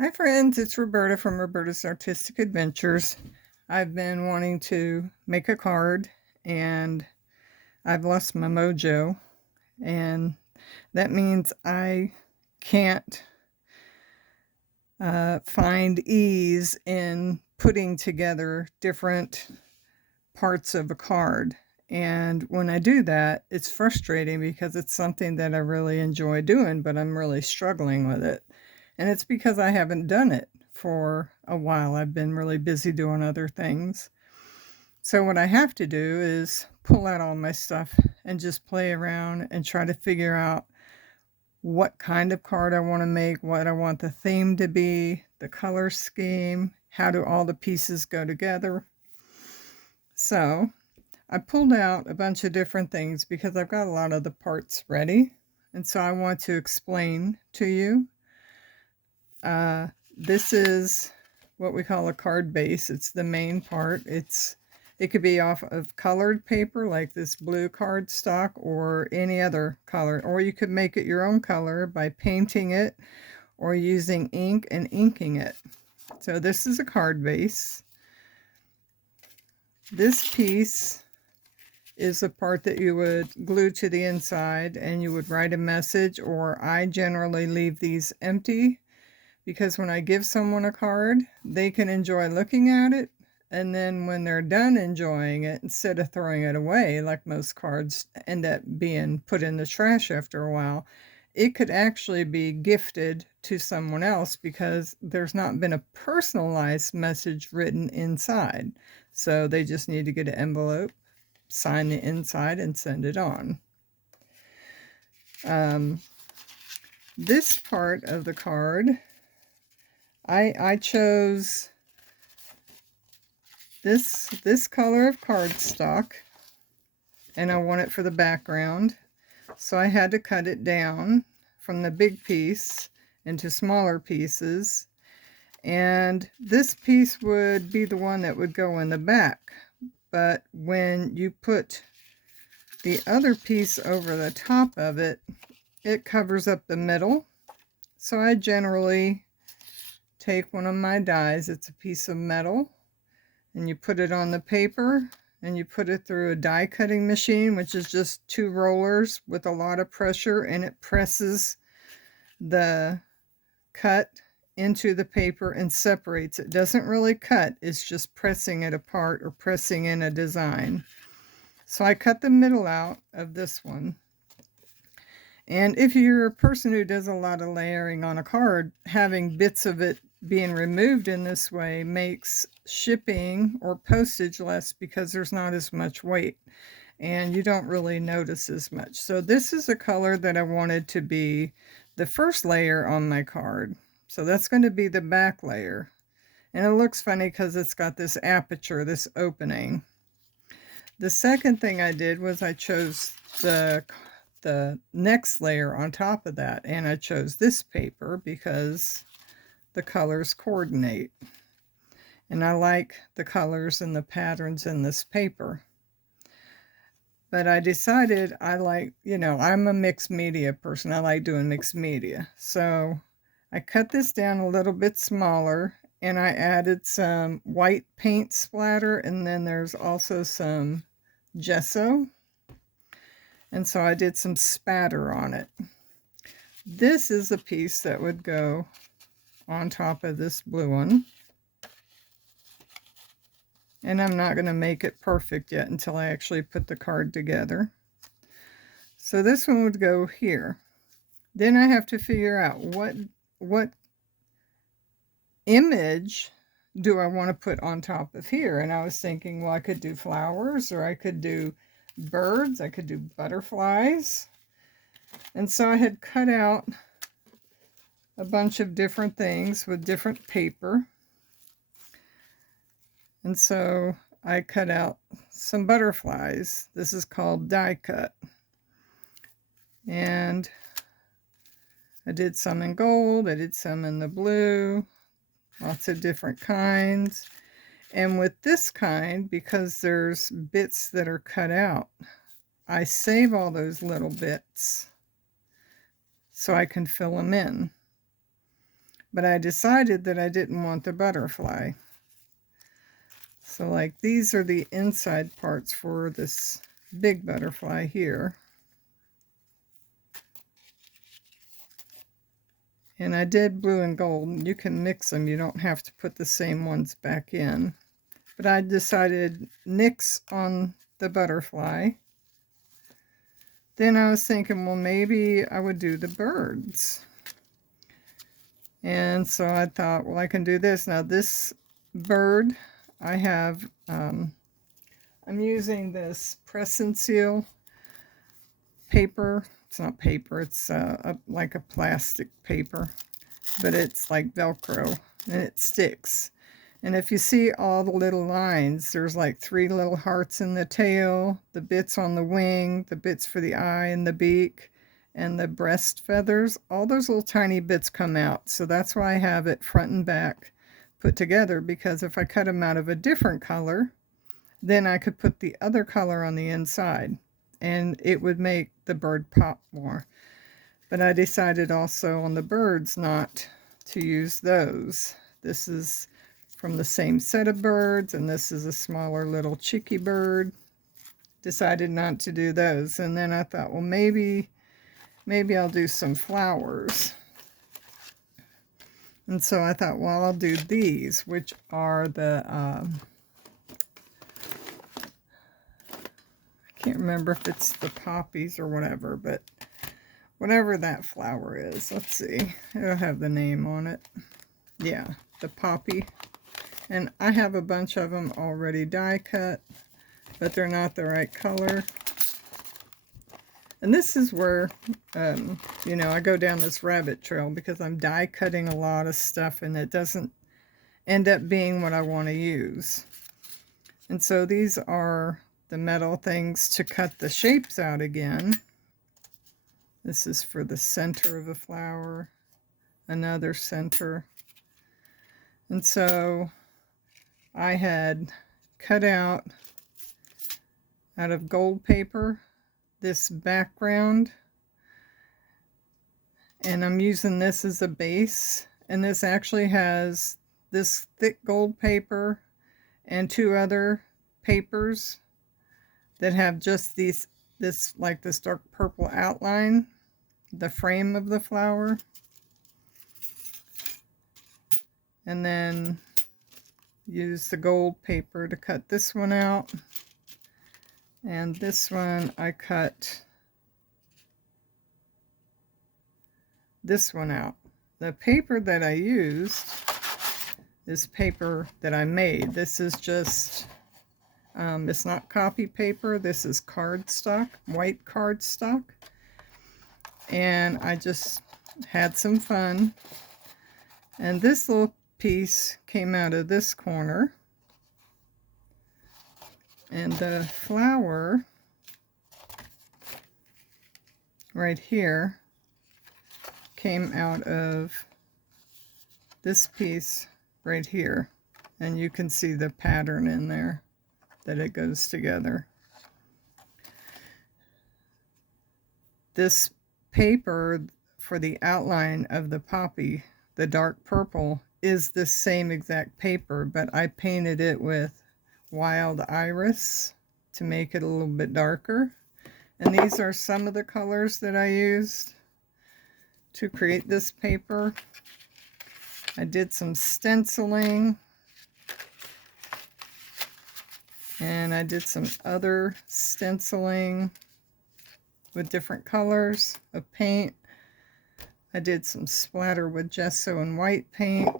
Hi friends, it's Roberta from Roberta's Artistic Adventures. I've been wanting to make a card and I've lost my mojo, and that means I can't find ease in putting together different parts of a card. And when I do that, it's frustrating because it's something that I really enjoy doing, but I'm really struggling with it. And it's because I haven't done it for a while. I've been really busy doing other things. So, what I have to do is pull out all my stuff and just play around and try to figure out what kind of card I want to make, what I want the theme to be, the color scheme, how do all the pieces go together. So, I pulled out a bunch of different things because I've got a lot of the parts ready. And so I want to explain to you. This is what we call a card base. It's the main part. It could be off of colored paper like this blue cardstock or any other color. Or you could make it your own color by painting it or using ink and inking it. So this is a card base. This piece is the part that you would glue to the inside and you would write a message, or I generally leave these empty because when I give someone a card, they can enjoy looking at it, and then when they're done enjoying it, instead of throwing it away like most cards end up being put in the trash after a while, it could actually be gifted to someone else because there's not been a personalized message written inside. So they just need to get an envelope, sign the inside, and send it on. This part of the card, I chose this color of cardstock, and I want it for the background. So I had to cut it down from the big piece into smaller pieces. And this piece would be the one that would go in the back. But when you put the other piece over the top of it, it covers up the middle. So I generally take one of my dies, it's a piece of metal, and you put it on the paper and you put it through a die cutting machine, which is just two rollers with a lot of pressure, and it presses the cut into the paper and separates it. Doesn't really cut, it's just pressing it apart or pressing in a design. So I cut the middle out of this one. And if you're a person who does a lot of layering on a card, having bits of it being removed in this way makes shipping or postage less because there's not as much weight and you don't really notice as much. So this is a color that I wanted to be the first layer on my card. So that's going to be the back layer. And it looks funny because it's got this aperture, this opening. The second thing I did was I chose the next layer on top of that, and I chose this paper because the colors coordinate, and I like the colors and the patterns in this paper. But I decided I like, I'm a mixed media person. I like doing mixed media. So I cut this down a little bit smaller, and I added some white paint splatter, and then there's also some gesso. And so I did some spatter on it. This is a piece that would go on top of this blue one. And I'm not going to make it perfect yet until I actually put the card together. So this one would go here. Then I have to figure out what image do I want to put on top of here. And I was thinking, well, I could do flowers, or I could do birds, I could do butterflies. And so I had cut out a bunch of different things with different paper. And so I cut out some butterflies. This is called die cut. And I did some in gold, I did some in the blue, lots of different kinds. And with this kind, because there's bits that are cut out, I save all those little bits so I can fill them in. but I decided that I didn't want the butterfly. So like these are the inside parts for this big butterfly here. And I did blue and gold. You can mix them. You don't have to put the same ones back in. But I decided nix on the butterfly. Then I was thinking, well, maybe I would do the birds. And so I thought, well, I can do this. Now this bird, I have, I'm using this press and seal paper. It's not paper, it's like a plastic paper, but it's like Velcro and it sticks. And if you see all the little lines, there's like 3 little hearts in the tail, the bits on the wing, the bits for the eye and the beak, and the breast feathers. All those little tiny bits come out. So that's why I have it front and back put together, because if I cut them out of a different color, then I could put the other color on the inside and it would make the bird pop more. But I decided also on the birds not to use those. This is from the same set of birds, and this is a smaller little cheeky bird. Decided not to do those. And then I thought, well, maybe I'll do some flowers. And so I thought, well, I'll do these, which are the, I can't remember if it's the poppies or whatever, but whatever that flower is. Let's see. It'll have the name on it. Yeah, the poppy. And I have a bunch of them already die cut, but they're not the right color. And this is where, you know, I go down this rabbit trail because I'm die cutting a lot of stuff and it doesn't end up being what I want to use. And so these are the metal things to cut the shapes out again. This is for the center of the flower, another center. And so I had cut out of gold paper this background, and I'm using this as a base, and this actually has this thick gold paper and 2 other papers that have just this dark purple outline, the frame of the flower. And then use the gold paper to cut this one out. And this one I cut this one out. The paper that I used is paper that I made. This is just, it's not copy paper. This is cardstock, white cardstock. And I just had some fun. And this little piece came out of this corner, and the flower right here came out of this piece right here, and you can see the pattern in there that it goes together. This paper for the outline of the poppy, the dark purple, is the same exact paper, but I painted it with wild iris to make it a little bit darker. And these are some of the colors that I used to create this paper. I did some stenciling, and I did some other stenciling with different colors of paint. I did some splatter with gesso and white paint.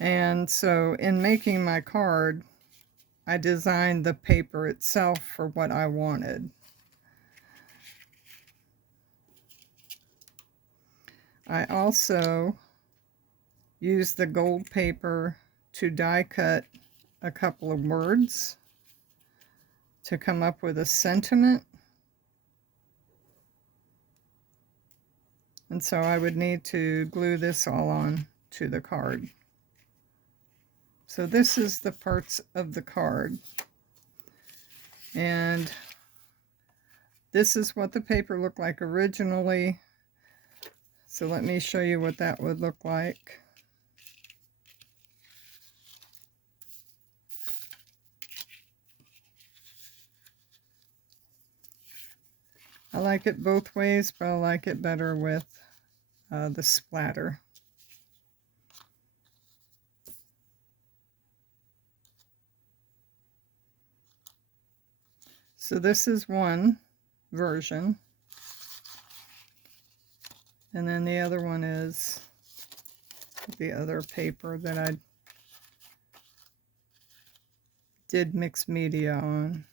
And so in making my card, I designed the paper itself for what I wanted. I also used the gold paper to die cut a couple of words to come up with a sentiment. And so I would need to glue this all on to the card. So this is the parts of the card. And this is what the paper looked like originally. So let me show you what that would look like. I like it both ways, but I like it better with the splatter. So this is one version. And then the other one is the other paper that I did mixed media on.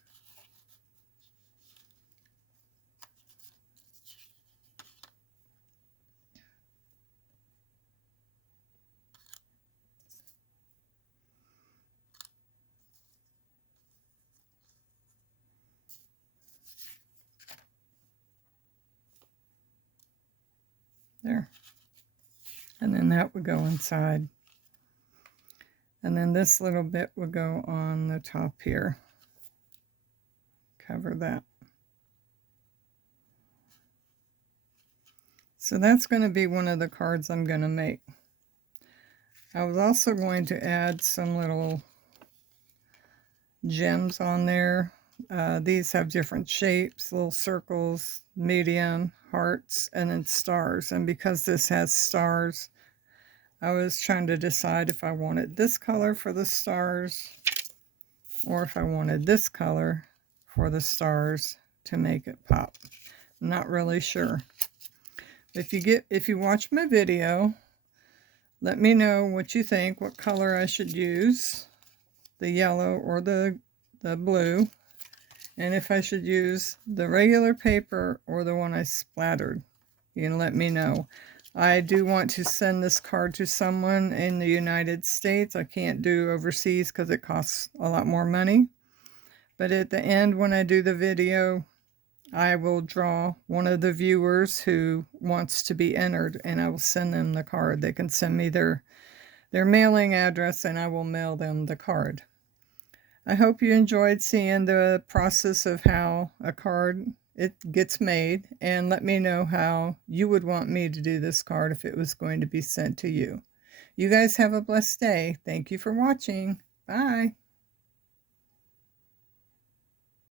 There. And then that would go inside. And then this little bit would go on the top here. Cover that. So that's going to be one of the cards I'm going to make. I was also going to add some little gems on there. These have different shapes, little circles, medium, hearts, and then stars. And because this has stars, I was trying to decide if I wanted this color for the stars or if I wanted this color for the stars to make it pop. I'm not really sure. If you watch my video, let me know what you think, what color I should use, the yellow or the blue, and if I should use the regular paper or the one I splattered. You can let me know. I do want to send this card to someone in the United States. I can't do overseas because it costs a lot more money. But at the end, when I do the video, I will draw one of the viewers who wants to be entered, and I will send them the card. They can send me their mailing address, and I will mail them the card. I hope you enjoyed seeing the process of how a card gets made, and let me know how you would want me to do this card if it was going to be sent to you. You guys have a blessed day. Thank you for watching. Bye.